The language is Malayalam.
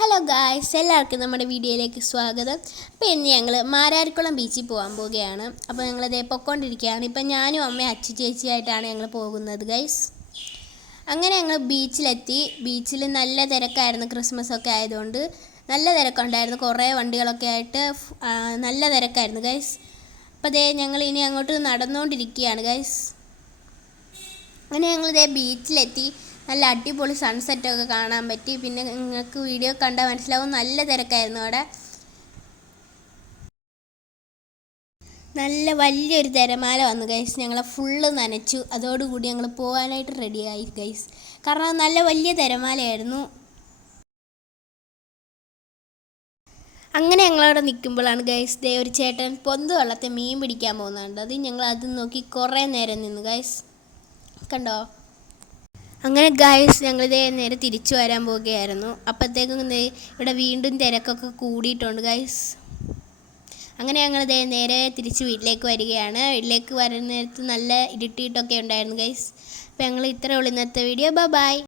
ഹലോ ഗായ്സ് എല്ലാവർക്കും നമ്മുടെ വീഡിയോയിലേക്ക് സ്വാഗതം. അപ്പോൾ ഇന്ന് ഞങ്ങൾ മാരാരിക്കുളം ബീച്ചിൽ പോകാൻ പോവുകയാണ്. അപ്പോൾ ഞങ്ങളിതേ പൊക്കോണ്ടിരിക്കുകയാണ്. ഇപ്പം ഞാനും അമ്മയും അച്ചു ചേച്ചിയായിട്ടാണ് ഞങ്ങൾ പോകുന്നത് ഗൈസ് അങ്ങനെ ഞങ്ങൾ ബീച്ചിലെത്തി ബീച്ചിൽ നല്ല തിരക്കായിരുന്നു ക്രിസ്മസ് ഒക്കെ ആയതുകൊണ്ട്. നല്ല തിരക്കുണ്ടായിരുന്നു. കുറേ വണ്ടികളൊക്കെ ആയിട്ട് നല്ല തിരക്കായിരുന്നു ഗൈസ് അപ്പോൾ അതേ ഞങ്ങൾ ഇനി അങ്ങോട്ട് നടന്നുകൊണ്ടിരിക്കുകയാണ് ഗൈസ് അങ്ങനെ ഞങ്ങളിതേ ബീച്ചിലെത്തി നല്ല അടിപൊളി സൺസെറ്റൊക്കെ കാണാൻ പറ്റി. പിന്നെ നിങ്ങൾക്ക് വീഡിയോ കണ്ടാൽ മനസ്സിലാവും. നല്ല തിരക്കായിരുന്നു അവിടെ. നല്ല വലിയൊരു തിരമാല വന്നു ഗൈസ് ഞങ്ങളെ ഫുള്ള് നനച്ചു. അതോടുകൂടി ഞങ്ങൾ പോകാനായിട്ട് റെഡിയായി ഗൈസ് കാരണം നല്ല വലിയ തിരമാലയായിരുന്നു. അങ്ങനെ ഞങ്ങളവിടെ നിൽക്കുമ്പോഴാണ് ഗൈസ് ദേ ഒരു ചേട്ടൻ പൊന്ത് വെള്ളത്തെ മീൻ പിടിക്കാൻ പോകുന്നുണ്ട്. അത് ഞങ്ങൾ അത് നോക്കി കുറേ നേരം നിന്നു ഗൈസ് കണ്ടോ? അങ്ങനെ ഗൈസ് ഞങ്ങളിത് നേരെ തിരിച്ചു വരാൻ പോവുകയായിരുന്നു. അപ്പോഴത്തേക്കും ഇവിടെ വീണ്ടും തിരക്കൊക്കെ കൂടിയിട്ടുണ്ട് ഗൈസ് അങ്ങനെ ഞങ്ങളിത് നേരെ തിരിച്ച് വീട്ടിലേക്ക് വരികയാണ്. വീട്ടിലേക്ക് വരുന്ന നേരത്ത് നല്ല ഇരുട്ടിയിട്ടൊക്കെ ഉണ്ടായിരുന്നു ഗൈസ് അപ്പോൾ ഞങ്ങൾ ഉള്ളൂ ഇന്നത്തെ വീഡിയോ ബൈ